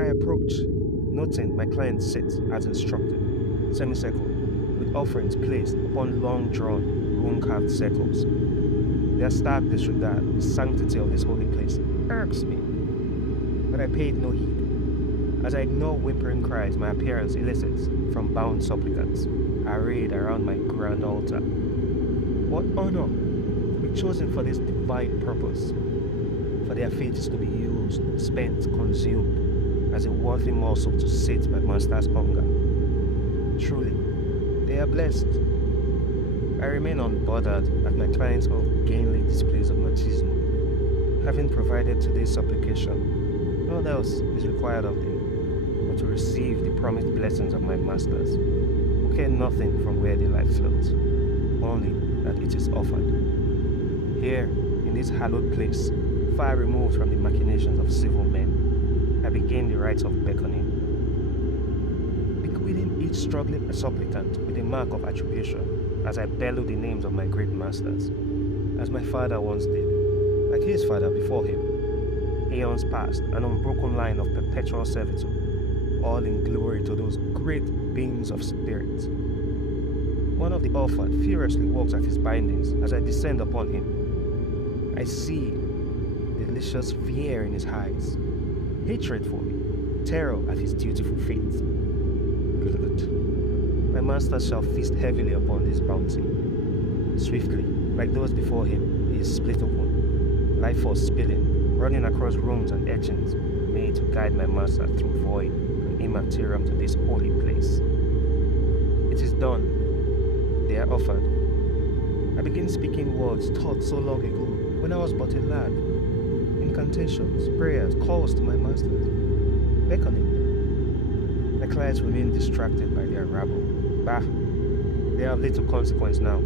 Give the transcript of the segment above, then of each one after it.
I approach, noting my client sits as instructed, semicircle, with offerings placed upon long drawn, rune carved circles. Their stark disregard the sanctity of this holy place irks me, but I paid no heed. As I ignore whimpering cries my appearance elicits from bound supplicants arrayed around my grand altar. What honor to be chosen for this divine purpose, for their faith is to be used, spent, consumed as a worthy morsel to sate my master's hunger. Truly, they are blessed. I remain unbothered at my client's ungainly displays of machismo. Having provided today's supplication, what else is required of thee but to receive the promised blessings of my masters, who care nothing from where the life flows, only that it is offered. Here, in this hallowed place, far removed from the machinations of civil men, I begin the rites of beckoning, bequeathing each struggling supplicant with a mark of attribution as I bellow the names of my great masters, as my father once did, like his father before him. Aeons past, an unbroken line of perpetual servitude, all in glory to those great beings of spirit. One of the offered furiously walks at his bindings as I descend upon him. I see delicious fear in his eyes, hatred for me, terror at his dutiful fate. Good. My master shall feast heavily upon this bounty. Swiftly, like those before him, he is split open, life force spilling, running across rooms and etchings, made to guide my master through void and immaterium to this holy place. It is done. They are offered. I begin speaking words taught so long ago when I was but a lad. Incantations, prayers, calls to my masters, beckoning. My clients remain distracted by their rabble. Bah, they are of little consequence now.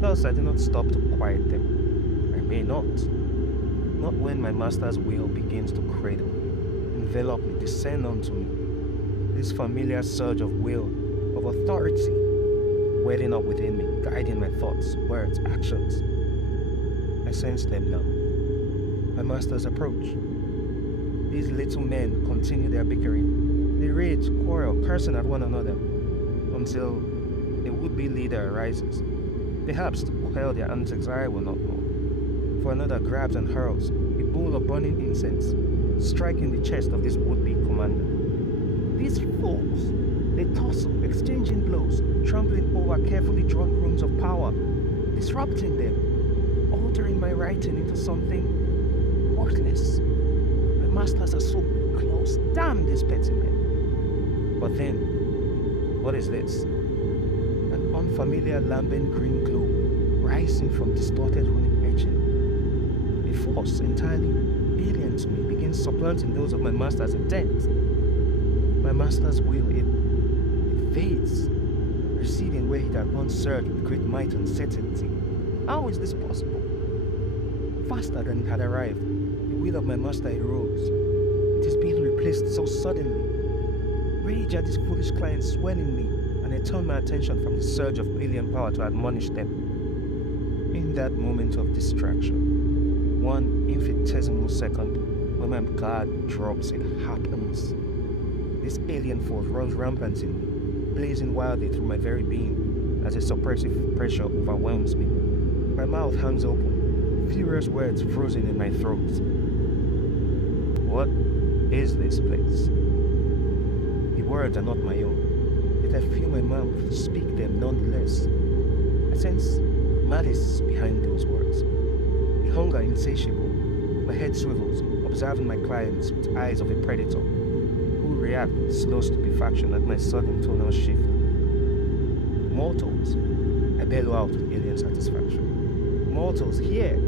Thus I do not stop to quiet them. I may not. Not when my master's will begins to cradle, envelop me, descend onto me. This familiar surge of will, of authority, welling up within me, guiding my thoughts, words, actions. I sense them now. My masters approach. These little men continue their bickering. They rage, quarrel, cursing at one another, until a would-be leader arises. Perhaps to quell their antics I will not know. For another grabs and hurls a bowl of burning incense, striking the chest of this would-be commander. These fools! They tussle, exchanging blows, trampling over carefully drawn rooms of power, disrupting them, altering my writing into something worthless. My masters are so close. Damn these petty men. But then, what is this? An unfamiliar lambent green glow rising from distorted runic etching. A force entirely alien to me begins supplanting those of my master's intent. My master's will, it fades, receding where it had once surged with great might and certainty. How is this possible? Faster than it had arrived, the will of my master erodes. It is being replaced so suddenly. Rage at this foolish client swelling me, and I turn my attention from the surge of alien power to admonish them. In that moment of distraction, one infinitesimal second, when my guard drops, it happens. This alien force runs rampant in me, blazing wildly through my very being as a suppressive pressure overwhelms me. My mouth hangs open, furious words frozen in my throat. What is this place? The words are not my own, yet I feel my mouth speak them nonetheless. I sense malice behind those words. The hunger insatiable, my head swivels, observing my clients with eyes of a predator, who react with slow stupefaction at my sudden tonal shift. Mortals, I bellow out with alien satisfaction. Mortals, here!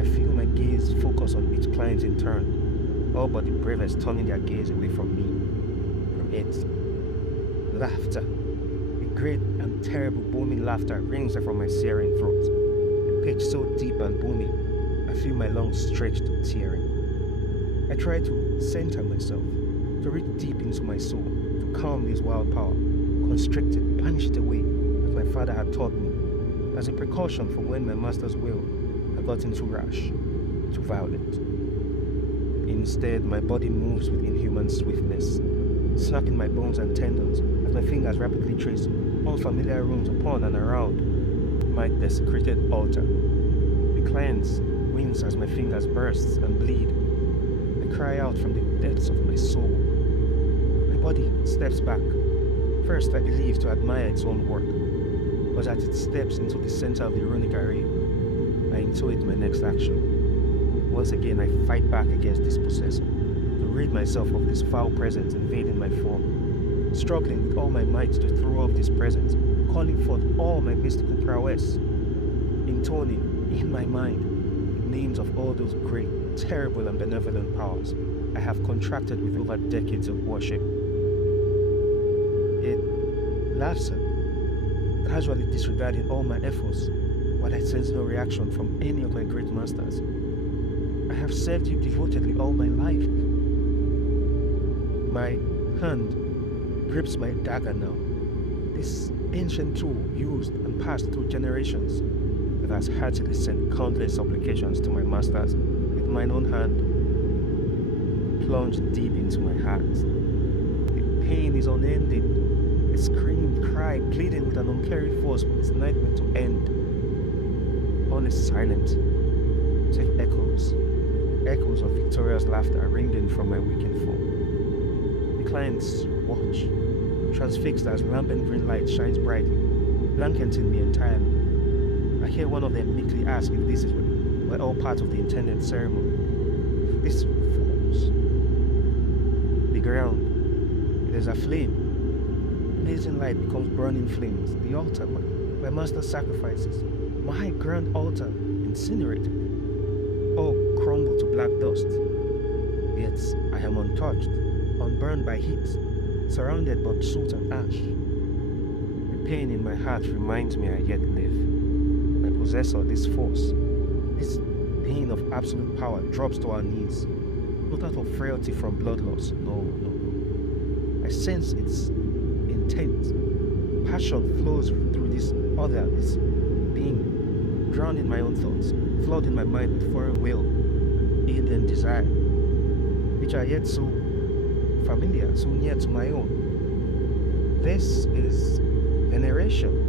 I feel my gaze focus on each client in turn, all but the bravest turning their gaze away from me, from it. Laughter. A great and terrible booming laughter rings from my searing throat. A pitch so deep and booming, I feel my lungs stretched to tearing. I try to center myself, to reach deep into my soul, to calm this wild power, constrict it, banish it away, as my father had taught me, as a precaution for when my master's will had gotten too rash, too violent. Instead, my body moves with inhuman swiftness, snapping my bones and tendons as my fingers rapidly trace unfamiliar runes upon and around my desecrated altar. The clients wince as my fingers burst and bleed. I cry out from the depths of my soul. My body steps back, first I believe to admire its own work, but as it steps into the center of the runic array, I intuit my next action. Once again, I fight back against this possessor, to rid myself of this foul presence invading my form, struggling with all my might to throw off this presence, calling forth all my mystical prowess, intoning in my mind the names of all those great, terrible, and benevolent powers I have contracted with over decades of worship. It laughs at me, casually disregarding all my efforts, while I sense no reaction from any of my great masters. I have served you devotedly all my life. My hand grips my dagger now, this ancient tool used and passed through generations that has heartily sent countless supplications to my masters with mine own hand plunged deep into my heart. The pain is unending, a scream, cry, pleading with an uncaring force for this nightmare to end. All is silent, save echoes of Victoria's laughter ringing from my weakened form. The clients watch, transfixed as lambent green light shines brightly, blanketing me entirely. I hear one of them meekly ask if this were all part of the intended ceremony. If this falls, the ground, there's a flame. Blazing light becomes burning flames. The altar, my master's sacrifices, my grand altar, incinerated. All crumble to black dust. Yet I am untouched, unburned by heat, surrounded by soot and ash. The pain in my heart reminds me I yet live. My possessor, this force, this being of absolute power, drops to our knees, not out of frailty from blood loss. No. I sense its intent. Passion flows through this being, drowned in my own thoughts, flooding my mind with foreign will, alien desire, which are yet so familiar, so near to my own. This is veneration.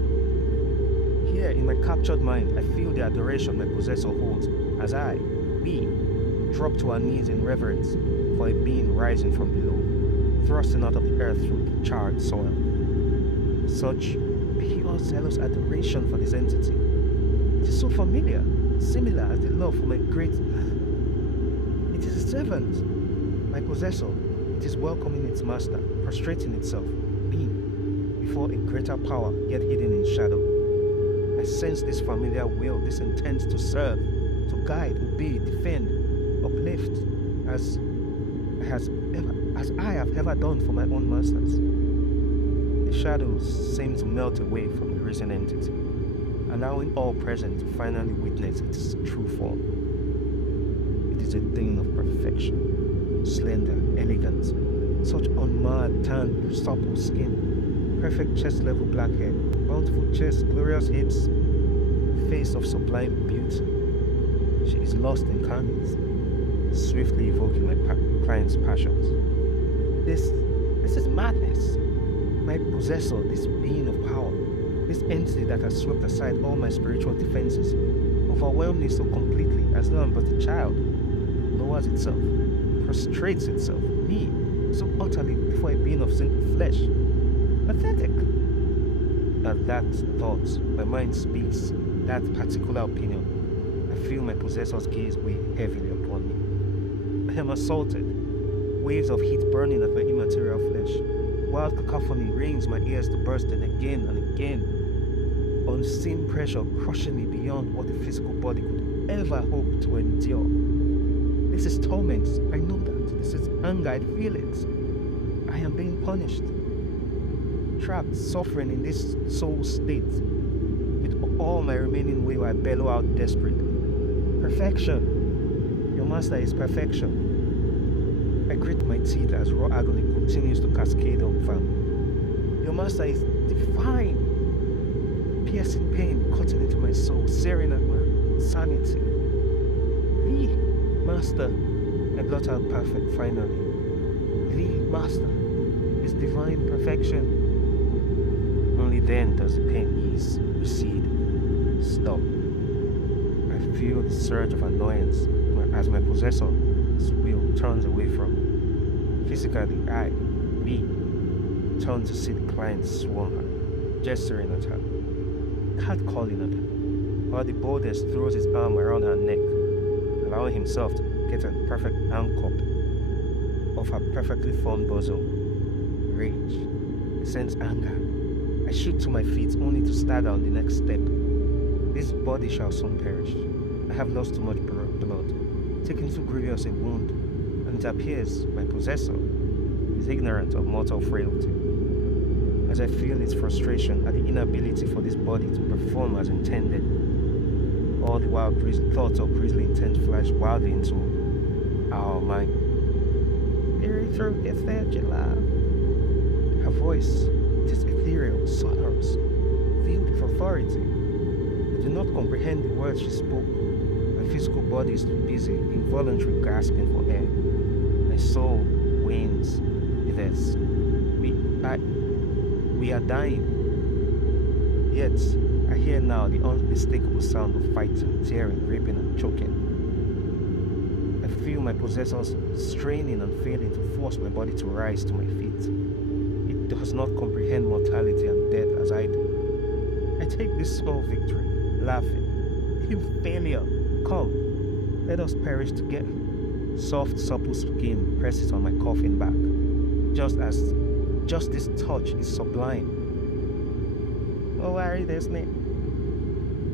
Here in my captured mind, I feel the adoration my possessor holds as we, drop to our knees in reverence for a being rising from below, thrusting out of the earth through the charred soil. Such pure, zealous adoration for this entity. It is so familiar, similar as the love for my great. It is a servant, my possessor. It is welcoming its master, prostrating itself, being before a greater power yet hidden in shadow. I sense this familiar will, this intent to serve, to guide, obey, defend, uplift, as I have ever done for my own masters. The shadows seem to melt away from the risen entity, allowing all present to finally witness its true form. It is a thing of perfection, slender, elegant, such unmarred, tanned, supple skin, perfect chest-level black hair, bountiful chest, glorious hips, face of sublime beauty. She is lost incarnate, swiftly evoking my client's passions. This is madness. My possessor, this being of power, this entity that has swept aside all my spiritual defenses, overwhelmed me so completely as though I'm but a child, lowers itself, prostrates itself, me, so utterly before a being of single flesh. Pathetic. At that thought, my mind speaks that particular opinion. I feel my possessor's gaze weigh heavily upon me. I am assaulted, waves of heat burning at my immaterial flesh. Wild cacophony rings my ears to bursting again and again. Unseen pressure crushing me beyond what the physical body could ever hope to endure. This is torment, I know that. This is anger, I feel it. I am being punished. Trapped, suffering in this soul state. With all my remaining will, I bellow out desperately. Perfection. Your master is perfection. I grit my teeth as raw agony continues to cascade over me. Your master is divine. Piercing pain cutting into my soul, searing at my sanity. Me, master, I blot out perfect finally. The Master, His divine perfection. Only then does the pain ease, recede, stop. I feel the surge of annoyance as my possessor's will turns away from me. Physically, I, me, turn to see the client swarm her, gesturing at her, catcalling at her, while the boldest throws his arm around her neck, allowing himself to get a perfect handcuff of her perfectly formed bosom. Rage. I sense anger. I shoot to my feet only to stagger on the next step. This body shall soon perish. I have lost too much blood, taken too grievous a wound, and it appears my possessor is ignorant of mortal frailty. As I feel its frustration at the inability for this body to perform as intended, all the while thoughts of grisly intent flash wildly into our mind. Her voice, it is ethereal, sonorous, filled with authority. I do not comprehend the words she spoke. My physical body is too busy, involuntarily grasping for air. My soul wanes with this. We are dying. Yet, I hear now the unmistakable sound of fighting, tearing, raping, and choking. I feel my possessors straining and failing to force my body to rise to my feet. It does not comprehend mortality and death as I do. I take this small victory, laughing. In failure, come, let us perish together. Soft, supple skin presses on my coffin back, just this touch is sublime. Oh, Harry, there's me.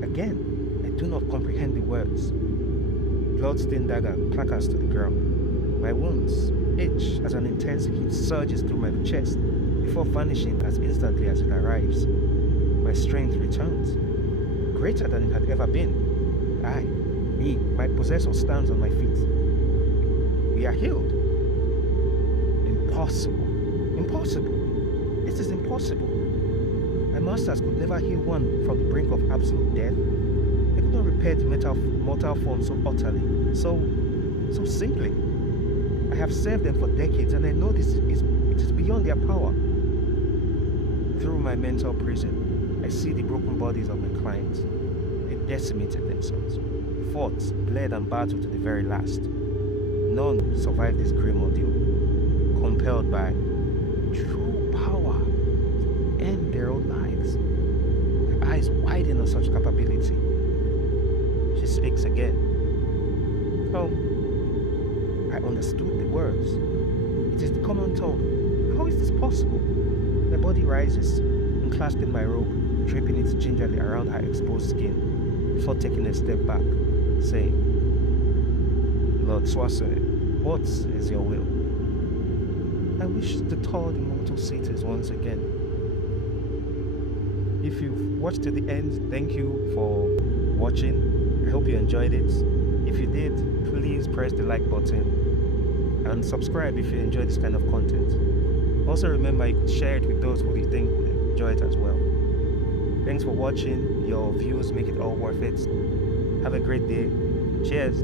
Again, I do not comprehend the words. Bloodstained dagger clatters to the ground. My wounds itch as an intense heat surges through my chest before vanishing as instantly as it arrives. My strength returns, greater than it had ever been. My possessor stands on my feet. We are healed. Impossible. Impossible. This is impossible. My masters could never heal one from the brink of absolute death. They could not repair the mortal form so utterly, so simply. I have served them for decades, and I know it is beyond their power. Through my mental prison, I see the broken bodies of my clients. They decimated themselves, fought, bled, and battled to the very last. None survived this grim ordeal, compelled by true power to end their own lives. Her eyes widen on such capability. She speaks again. I understood the words. It is the common tongue. How is this possible? My body rises, unclasping my robe, draping it gingerly around her exposed skin, before taking a step back, saying, Lord Swasone, what is your will? I wish to tour the mortal cities once again. If you've watched to the end, thank you for watching. I hope you enjoyed it. If you did, please press the like button and subscribe if you enjoy this kind of content. Also remember, you could share it with those who you think would enjoy it as well. Thanks for watching. Your views make it all worth it. Have a great day. Cheers.